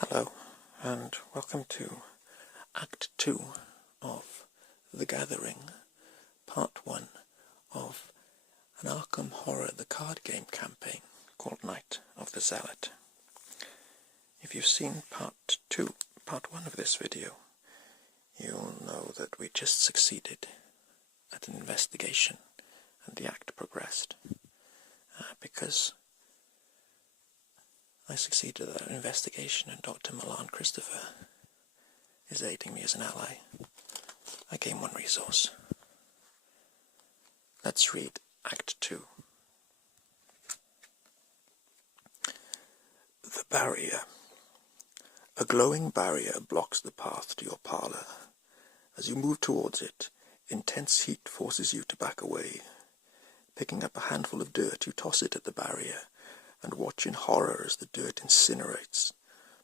Hello, and welcome to Act 2 of The Gathering, Part 1 of an Arkham Horror the card game campaign called Night of the Zealot. If you've seen Part 1 of this video, you'll know that we just succeeded at an investigation and the act progressed, because I succeeded at an investigation and Dr. Milan Christopher is aiding me as an ally. I gain one resource. Let's read Act 2. The barrier. A glowing barrier blocks the path to your parlour. As you move towards it, intense heat forces you to back away. Picking up a handful of dirt, you toss it at the barrier and watch in horror as the dirt incinerates.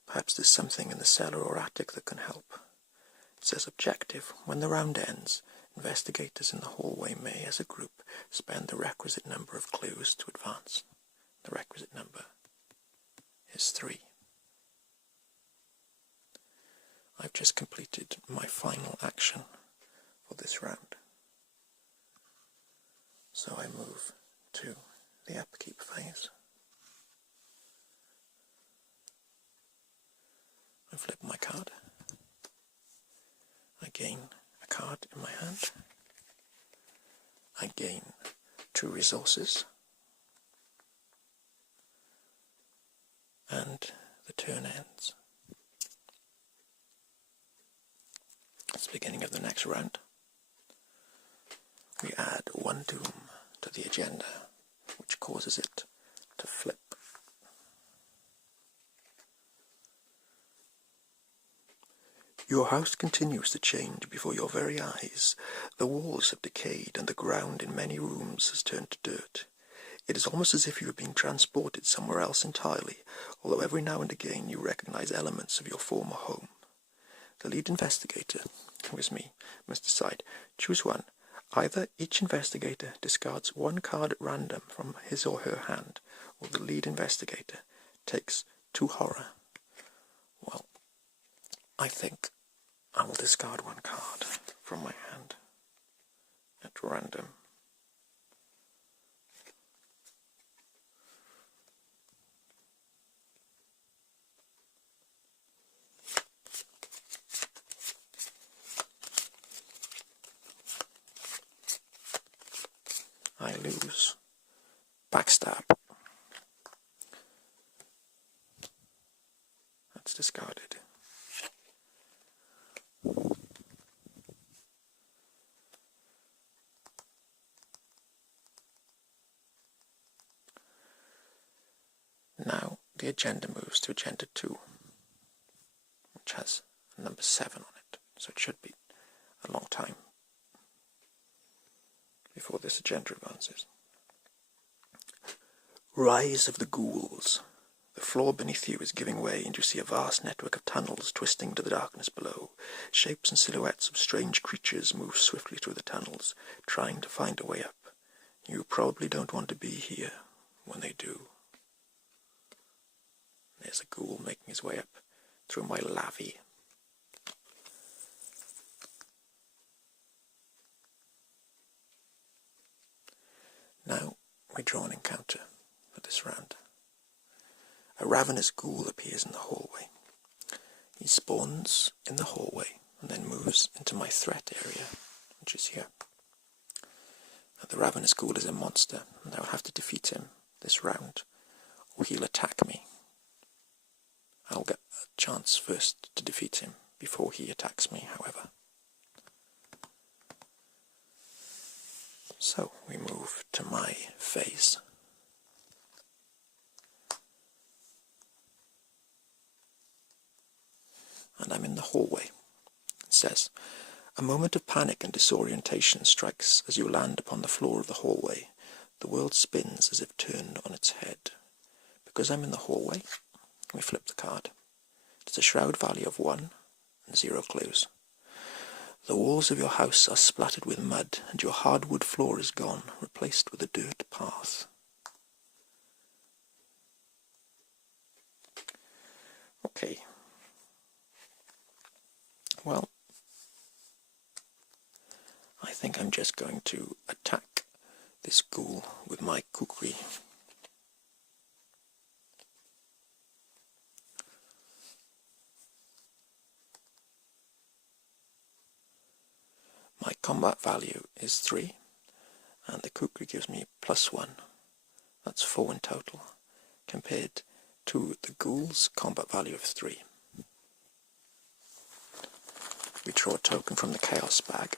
Perhaps there's something in the cellar or attic that can help. It says objective. When the round ends, investigators in the hallway may, as a group, spend the requisite number of clues to advance. The requisite number is 3. I've just completed my final action for this round. So I move to the upkeep phase. I flip my card. I gain a card in my hand. I gain 2 resources. And the turn ends. It's the beginning of the next round. We add 1 doom to the agenda, which causes it to flip. Your house continues to change before your very eyes. The walls have decayed and the ground in many rooms has turned to dirt. It is almost as if you have been transported somewhere else entirely, although every now and again you recognize elements of your former home. The lead investigator, who is me, must decide. Choose one. Either each investigator discards 1 card at random from his or her hand, or the lead investigator takes 2 horror. Well, I think I will discard 1 card from my hand at random. I lose backstab. That's discarded. Now the agenda moves to agenda 2, which has a number 7 on it, so it should be a long time before this agenda advances. Rise of the ghouls. The floor beneath you is giving way, and you see a vast network of tunnels twisting into the darkness below. Shapes and silhouettes of strange creatures move swiftly through the tunnels, trying to find a way up. You probably don't want to be here when they do. There's a ghoul making his way up through my lavvy. Now we draw an encounter for this round. A ravenous ghoul appears in the hallway. He spawns in the hallway and then moves into my threat area, which is here. Now, the ravenous ghoul is a monster, and I will have to defeat him this round, or he'll attack me. I'll get a chance first to defeat him before he attacks me, however. So we move to my phase. And I'm in the hallway. It says, a moment of panic and disorientation strikes as you land upon the floor of the hallway. The world spins as if turned on its head. Because I'm in the hallway, we flip the card. It's a shroud value of 1 and 0 clues. The walls of your house are splattered with mud, and your hardwood floor is gone, replaced with a dirt path. Okay, Well, I think I'm just going to attack this ghoul with my kukri. My combat value is 3, and the kukri gives me +1. That's 4 in total, compared to the ghoul's combat value of 3. We draw a token from the chaos bag.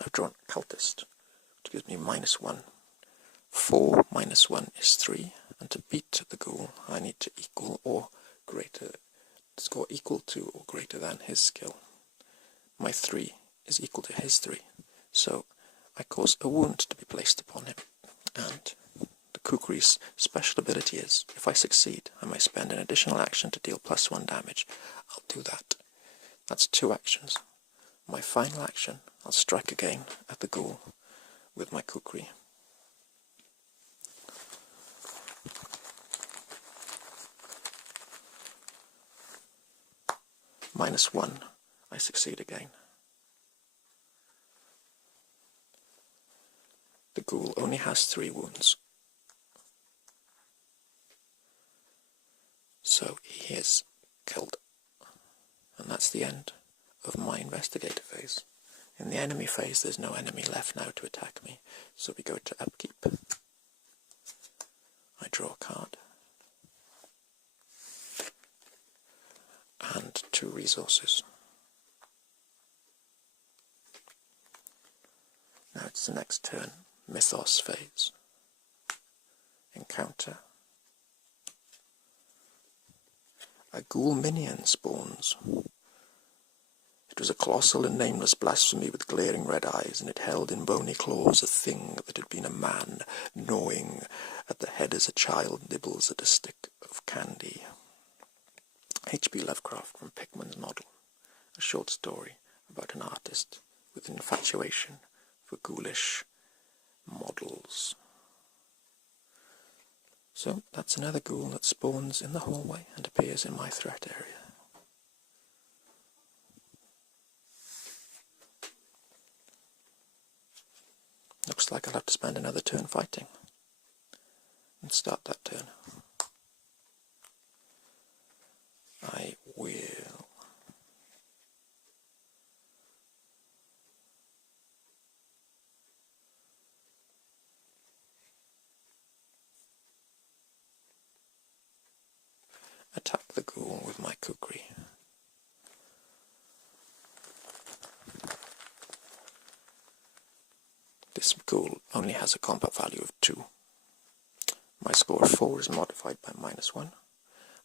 I've drawn Cultist, which gives me -1. 4 minus 1 is 3, and to beat the ghoul I need to score equal to or greater than his skill. My 3 is equal to his 3, so I cause a wound to be placed upon him, and the kukri's special ability is, if I succeed, I may spend an additional action to deal +1 damage. I'll do that. That's 2 actions. My final action, I'll strike again at the ghoul with my kukri. -1, I succeed again. The ghoul only has 3 wounds, so he is killed. And that's the end of my investigator phase. In the enemy phase, there's no enemy left now to attack me, so we go to upkeep. I draw a card. And 2 resources. Now it's the next turn, Mythos phase. Encounter. A ghoul minion spawns. It was a colossal and nameless blasphemy with glaring red eyes, and it held in bony claws a thing that had been a man, gnawing at the head as a child nibbles at a stick of candy. H.P. Lovecraft from Pickman's Model, a short story about an artist with an infatuation for ghoulish models. So that's another ghoul that spawns in the hallway and appears in my threat area. Looks like I'll have to spend another turn fighting and start that turn. I will attack the ghoul with my kukri. This ghoul only has a combat value of 2. My score of 4 is modified by -1.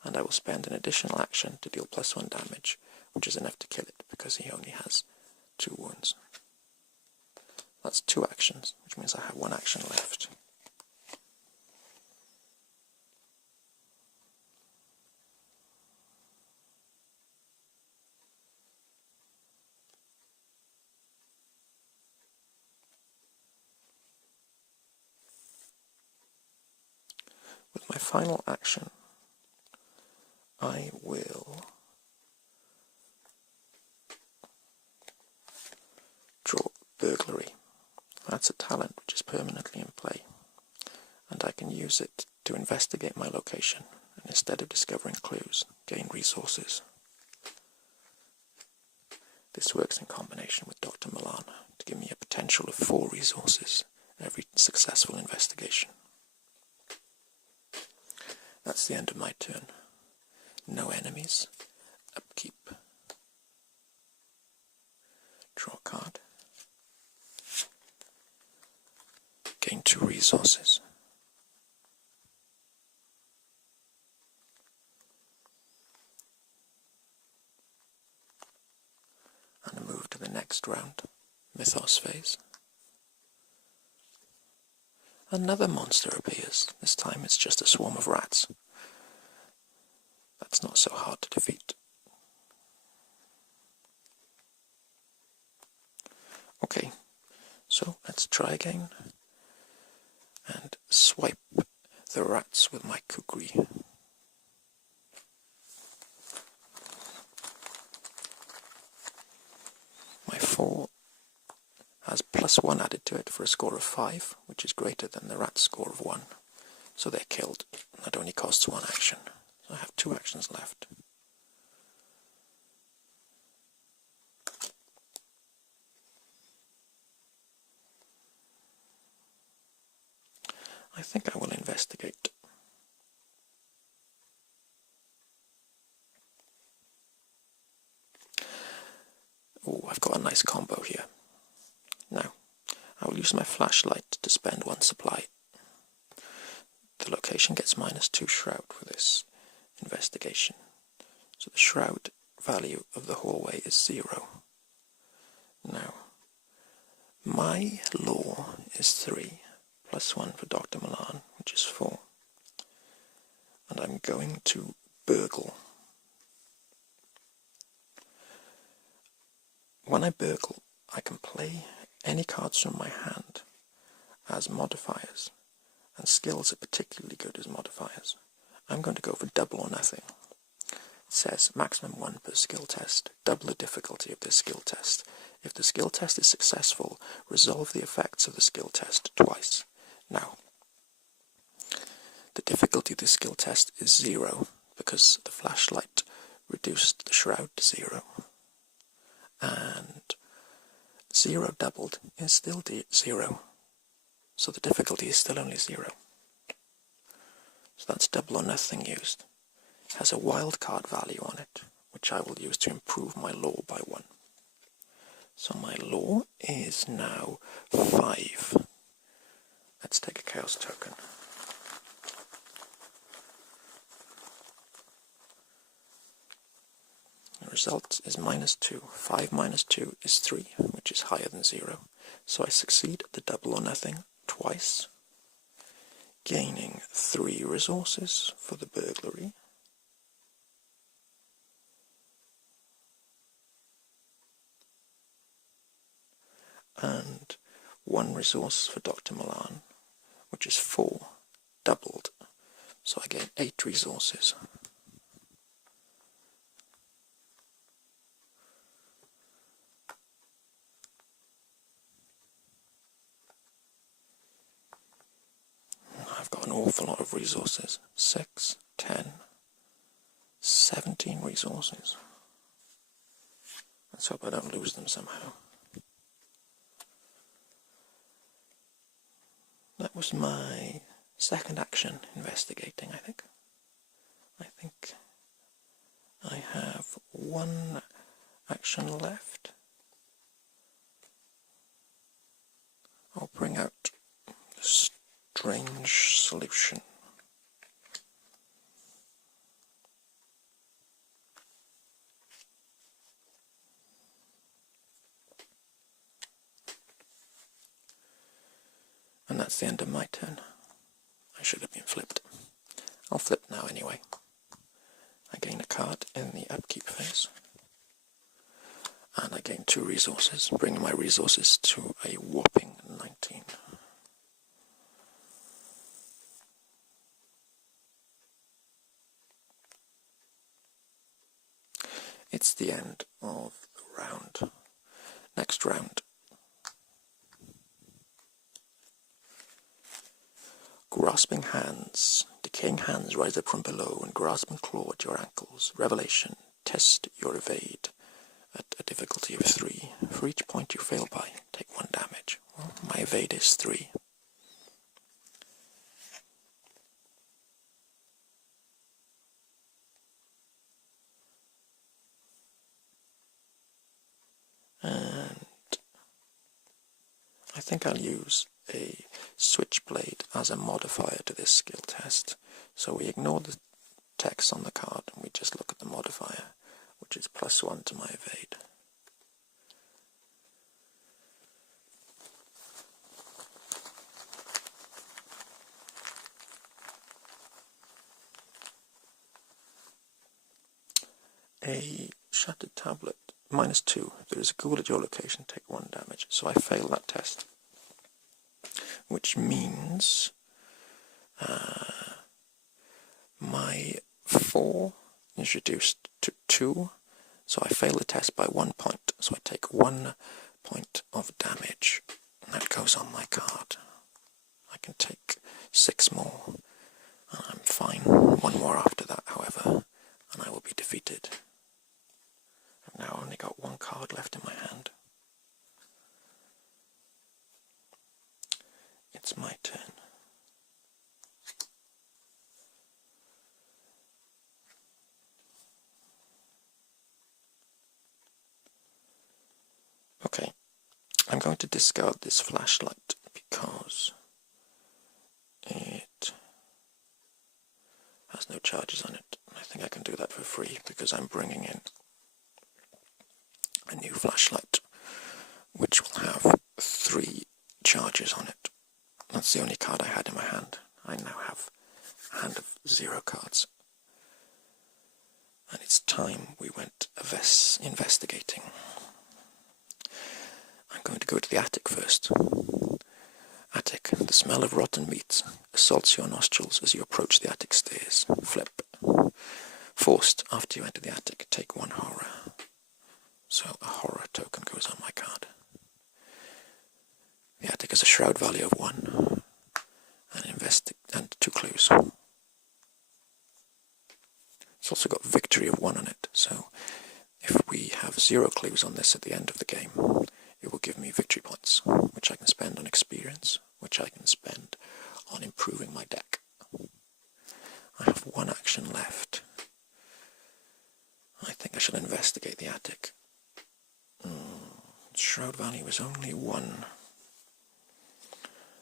And I will spend an additional action to deal +1 damage, which is enough to kill it, because he only has 2 wounds. That's 2 actions, which means I have 1 action left. With my final action, I will draw Burglary. That's a talent which is permanently in play, and I can use it to investigate my location, and instead of discovering clues, gain resources. This works in combination with Dr. Milan to give me a potential of 4 resources every successful investigation. That's the end of my turn. No enemies. Upkeep. Draw a card. Gain 2 resources. And move to the next round, Mythos phase. Another monster appears. This time it's just a swarm of rats. That's not so hard to defeat. Okay, so let's try again. and swipe the rats with my kukri. My 4 has +1 added to it for a score of 5, which is greater than the rat's score of 1. So they're killed. That only costs 1 action. So I have 2 actions left. I think I will investigate. Oh, I've got a nice combo here. Now, I will use my flashlight to spend 1 supply. The location gets -2 shroud for this investigation. So the shroud value of the hallway is 0. Now, my law is 3, +1 for Dr. Milan, which is 4. And I'm going to burgle. When I burgle, I can play any cards from my hand as modifiers, and skills are particularly good as modifiers. I'm going to go for double or nothing. It says maximum 1 per skill test, double the difficulty of this skill test. If the skill test is successful, resolve the effects of the skill test twice. Now, the difficulty of this skill test is 0, because the flashlight reduced the shroud to 0. And 0 doubled is still 0. So the difficulty is still only 0. So that's double or nothing used. It has a wild card value on it, which I will use to improve my law by 1. So my law is now 5. Let's take a chaos token. The result is -2. 5 minus 2 is 3, which is higher than 0. So I succeed the double or nothing twice, gaining 3 resources for the burglary. And 1 resource for Dr. Milan, which is 4, doubled. So I gain 8 resources. I've got an awful lot of resources. 6, 10, 17 resources. Let's hope I don't lose them somehow. That was my second action investigating, I think. I think I have 1 action left. I'll bring out the strange solution. And that's the end of my turn. I should have been flipped. I'll flip now anyway. I gain a card in the upkeep phase. And I gain 2 resources, bringing my resources to a whopping 19. It's the end of the round. Next round. Grasping hands. Decaying hands rise up from below and grasp and claw at your ankles. Revelation. Test your evade at a difficulty of 3. For each point you fail by, take 1 damage. Well, my evade is 3. And I think I'll use a switchblade as a modifier to this skill test. So we ignore the text on the card and we just look at the modifier, which is +1 to my evade. A shattered tablet, -2. There is a ghoul at your location, take 1 damage. So I fail that test. Which means My 4 is reduced to 2, so I fail the test by 1 point, so I take 1 point of damage, and that goes on my card. I can take 6 more, and I'm fine. 1 more after that, however, and I will be defeated. I've now only got 1 card left in my hand. It's my turn. Okay, I'm going to discard this flashlight because it has no charges on it. I think I can do that for free because I'm bringing in a new flashlight which will have 3 charges on it. That's the only card I had in my hand. I now have a hand of 0 cards. And it's time we went investigating. I'm going to go to the attic first. Attic. The smell of rotten meat assaults your nostrils as you approach the attic stairs. Flip. Forced. After you enter the attic, take 1 horror. So a horror token goes on my card. The attic has a shroud value of 1 and 2 clues. It's also got victory of 1 on it, so if we have 0 clues on this at the end of the game, it will give me victory points, which I can spend on experience, which I can spend on improving my deck. I have 1 action left. I think I shall investigate the attic. Shroud value is only 1.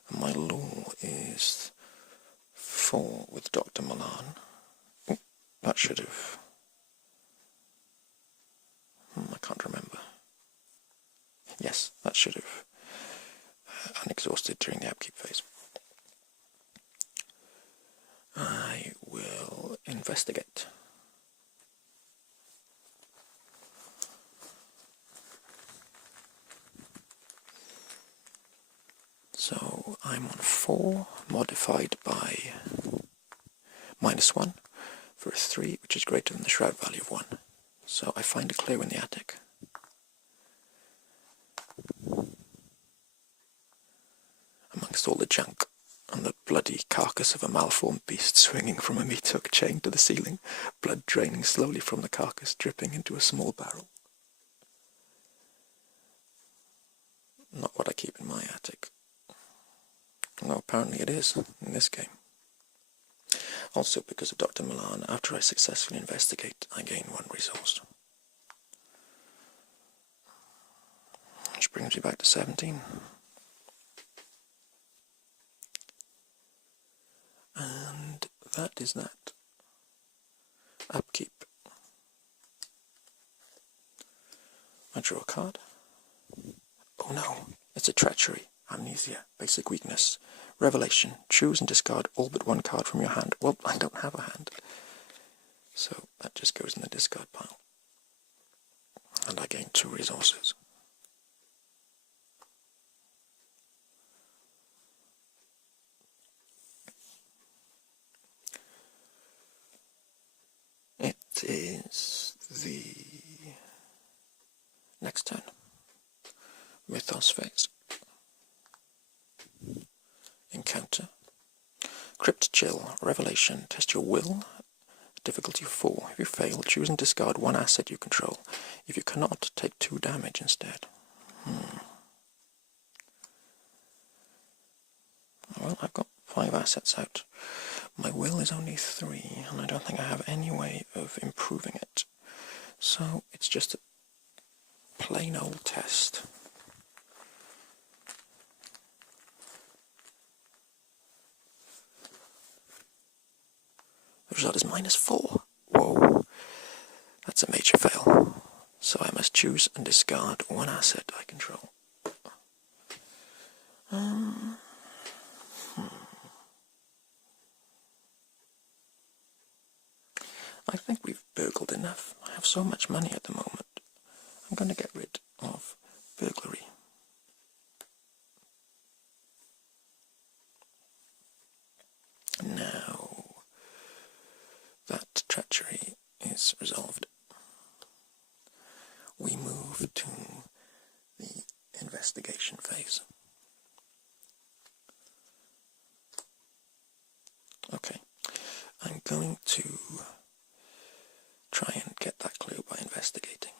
And my law is 4 with Dr. Milan. Oh, that should have... I can't remember. Yes, that should have unexhausted during the upkeep phase. I will investigate. So I'm on 4, modified by -1 for a 3, which is greater than the shroud value of 1. So I find a clue in the attic. Amongst all the junk and the bloody carcass of a malformed beast swinging from a meat hook chained to the ceiling, blood draining slowly from the carcass, dripping into a small barrel. Not what I keep in my attic. No, apparently it is, in this game. Also, because of Dr. Milan, after I successfully investigate, I gain 1 resource. Which brings me back to 17. And that is that. Upkeep. I draw a card. Oh no, it's a treachery. Amnesia. Basic weakness. Revelation. Choose and discard all but 1 card from your hand. Well, I don't have a hand. So that just goes in the discard pile. And I gain 2 resources. It is the next turn. Mythos phase. Encounter. Crypt Chill. Revelation. Test your will. Difficulty 4. If you fail, choose and discard 1 asset you control. If you cannot, take 2 damage instead. Well, I've got 5 assets out. My will is only 3, and I don't think I have any way of improving it. So it's just a plain old test. The result is -4. Whoa, that's a major fail. So I must choose and discard 1 asset I control. I think we've burgled enough. I have so much money at the moment. I'm going to get rid of burglary. investigation phase. Okay, I'm going to try and get that clue by investigating.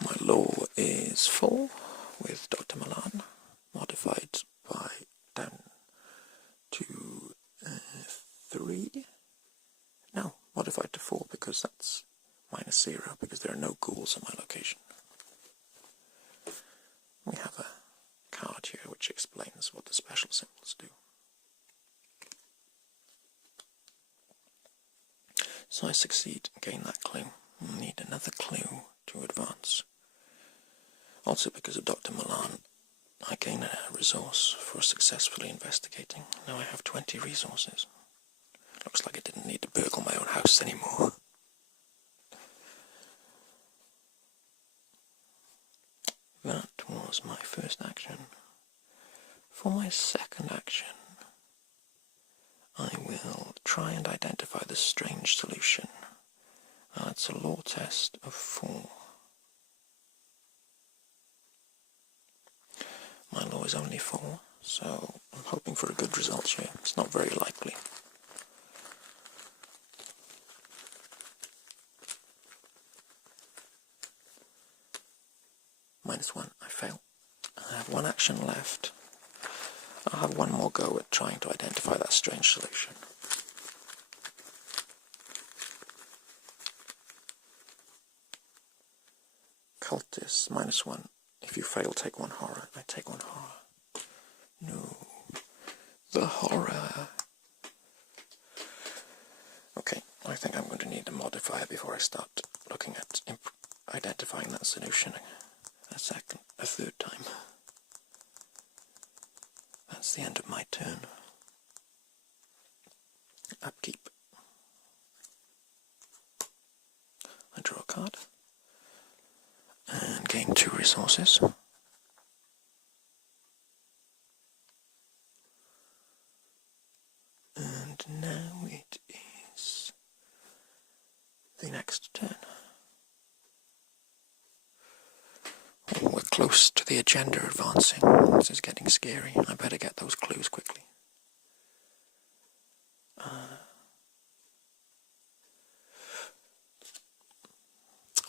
My lore is 4 with Dr. Milan, modified by down to 3. No, modified to 4 because that's -0 because there are no ghouls in my location. We have a card here which explains what the special symbols do. So I succeed and gain that clue. I need another clue to advance. Also because of Dr. Milan, I gain a resource for successfully investigating. Now I have 20 resources. Looks like I didn't need to burgle my own house anymore. That was my first action. For my second action, I will try and identify the strange solution. It's a lore test of 4. My lore is only 4, so I'm hoping for a good result here. It's not very likely. -1, I fail. I have 1 action left. I'll have 1 more go at trying to identify that strange solution. Cultist, -1. If you fail, take 1 horror. I take 1 horror. No. The horror. Okay, I think I'm going to need a modifier before I start looking at identifying that solution a third time. That's the end of my turn. Upkeep. I draw a card. And gain 2 resources. And now it is the next turn. Oh, we're close to the agenda advancing. This is getting scary. I better get those clues quickly.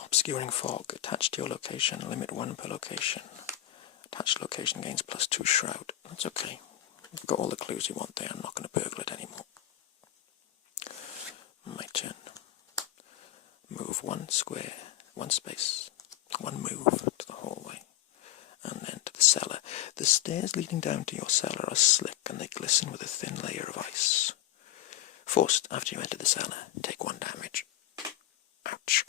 Obscuring fog. Attached to your location. Limit 1 per location. Attached location gains +2 shroud. That's okay. We've got all the clues you want there. I'm not going to burgle it anymore. My turn. Move 1 square, 1 space, 1 move to the hallway, and then to the cellar. The stairs leading down to your cellar are slick and they glisten with a thin layer of ice. Forced, after you enter the cellar, take 1 damage. Ouch.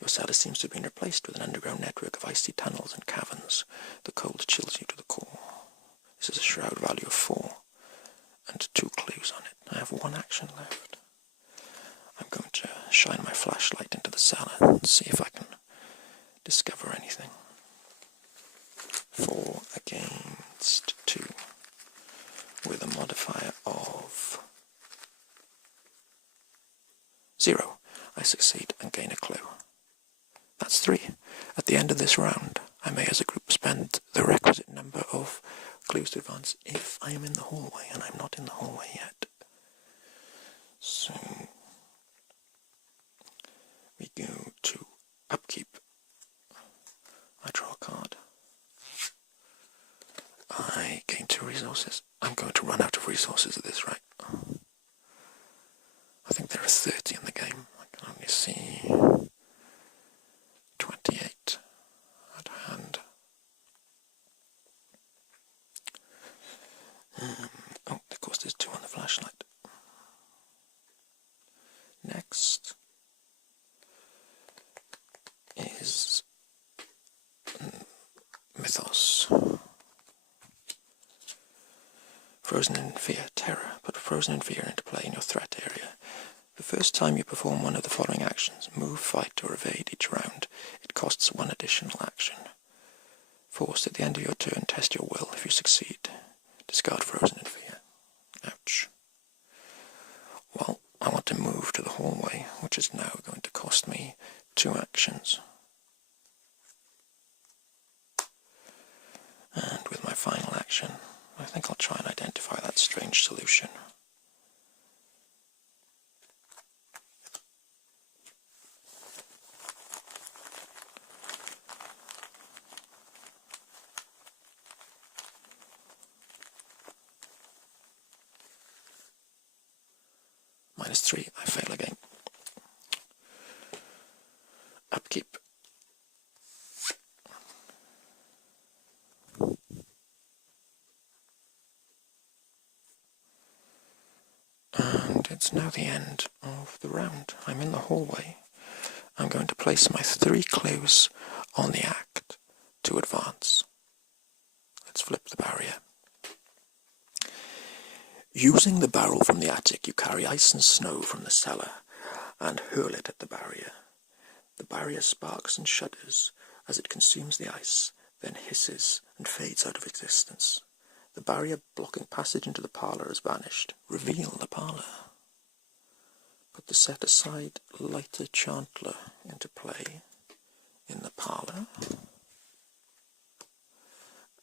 Your cellar seems to have been replaced with an underground network of icy tunnels and caverns. The cold chills you to the core. This is a shroud value of 4, and 2 clues on it. I have 1 action left. I'm going to shine my flashlight into the cellar and see if I can discover anything. 4 against 2, with a modifier of 0. I succeed and gain a clue. That's 3. At the end of this round, I may as a group spend the requisite number of clues to advance if I am in the hallway, and I'm not in the hallway yet. So we go to upkeep. I draw a card. I gain 2 resources. I'm going to run out of resources at this rate. I think there are 30 in the game. I can only see 28 at hand. Oh, of course there's 2 on the flashlight. Next is Mythos. Frozen in Fear, Terror. Put Frozen in Fear into play in your threat area. The first time you perform one of the following actions, move, fight, or evade each round, it costs 1 additional action. Forced, at the end of your turn, test your will. If you succeed, discard Frozen in Fear. Ouch. Well, I want to move to the hallway, which is now going to cost me 2 actions. And with my final action, I think I'll try and identify that strange solution. -3, I fail again. Upkeep. And it's now the end of the round. I'm in the hallway. I'm going to place my 3 clues on the act to advance. Let's flip the barrier. Using the barrel from the attic, you carry ice and snow from the cellar and hurl it at the barrier. The barrier sparks and shudders as it consumes the ice, then hisses and fades out of existence. The barrier blocking passage into the parlour has vanished. Reveal the parlour. Put the set-aside lighter chantler into play in the parlour.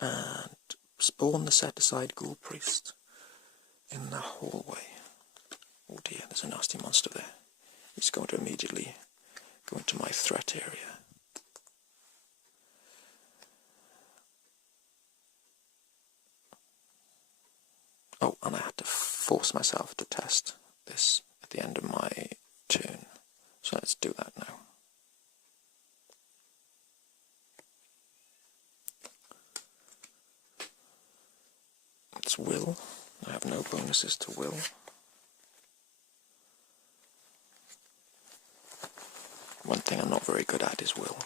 And spawn the set-aside ghoul priest in the hallway. Oh dear, there's a nasty monster there. He's going to immediately go into my threat area. Oh, and I had to force myself to test this at the end of my turn. So let's do that now. It's will. I have no bonuses to will. One thing I'm not very good at is will.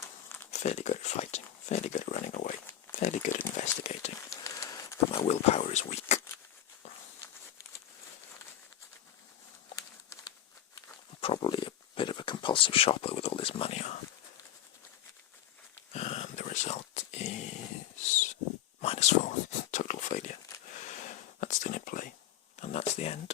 Fairly good at fighting, fairly good at running away, fairly good at investigating, but my willpower is weak. I'm probably a bit of a compulsive shopper with all this money on. And the result is -4, total failure. That's still in play, and that's the end.